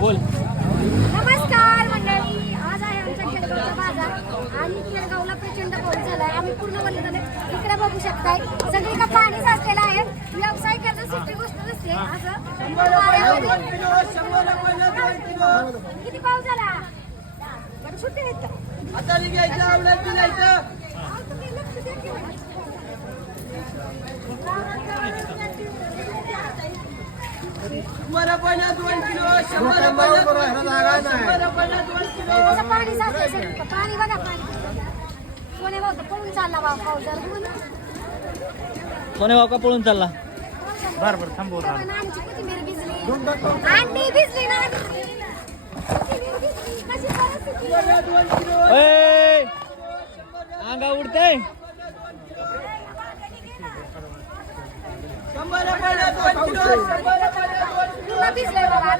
बोल. नमस्कार मंडळी, आज आहे आमचा केळगावचा बाजार आणि केळगावला प्रचंड पाऊस झालाय. आम्ही पूर्ण वल्लीमध्ये इकडे बघू शकताय, सगळीकडे पाणी साचलेलं आहे. व्यवसाय करणं सोपी गोष्ट नसते. असं किती पाऊस झाला? सुट्टी आहेत का? पाणी साचलंय, पाणी बघा, पाणी कोणी बघ पळून चालला बा पाऊस जर सोने भाऊ का पळून चालला? बरं बरं थांबव. नानीची कोथिंबीर भिजली, अंडी भिजली ना, कोथिंबीर भिजली. कशी परिस्थिती आहे? ए, अंगा उडते. पूर्ण भिजलंय बघा.